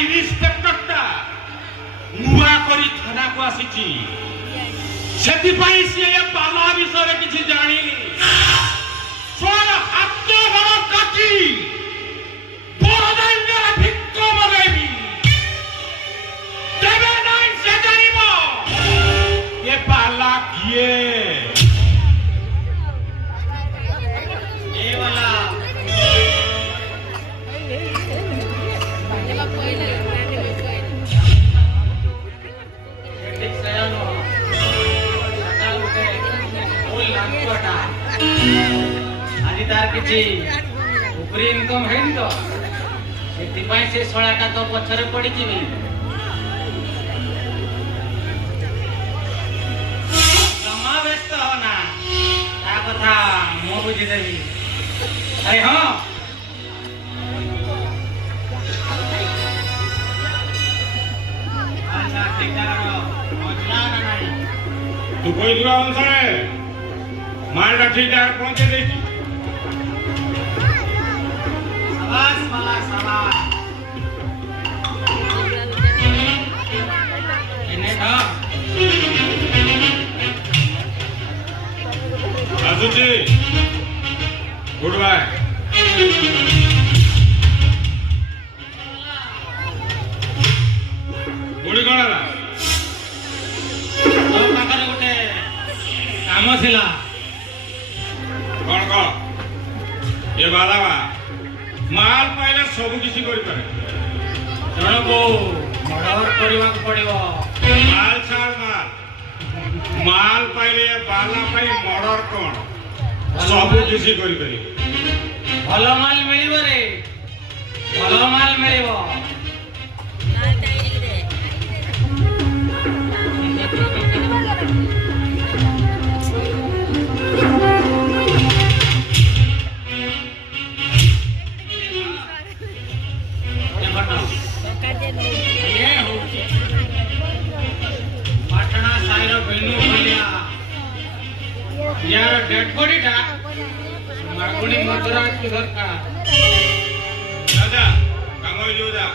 ଇନ୍ସପେକ୍ଟରଟା ନୂଆ କରି ଥାନାକୁ ଆସିଛି ସେଥିପାଇଁ ସିଏ ପାଲା ବିଷୟରେ କିଛି ଜାଣିନି ସ୍ୱର ହାତ ଗୋଡ଼ କାଟି ବରଦାଣ୍ଡରେ ଭିକ ମଗାଇବି ତେବେ ନାଇଁ ସେ ଜାଣିବ ଏ ପାଲା କିଏ आज तार किसी उपरी इनकम है तो से शलाटा तो पछरे पड़ी जीवी जमा व्यस्त हो ना ता कथा मो बुझी देवी अरे हाँ तू कोई अनुसार मालटा ठीक ठाक पहुंचे देखी शाबाश माला शाबाश इन्हें था आसुची गुड बाय गुड़ी कौन है तो पाखरे गोटे काम थिला कौन कह ये बालावा माल पाइले सब किसी करि पारे जण को मर्डर करवा को पड़िबो माल छाड़ माल पाइले बाला पाई मर्डर कोन सब किसी करि पारे भलो माल मिलिबो रे भलो माल मिलिबो यार डेड बॉडी टा मागुणी मधुराज की घर का दादा काम हो जो जा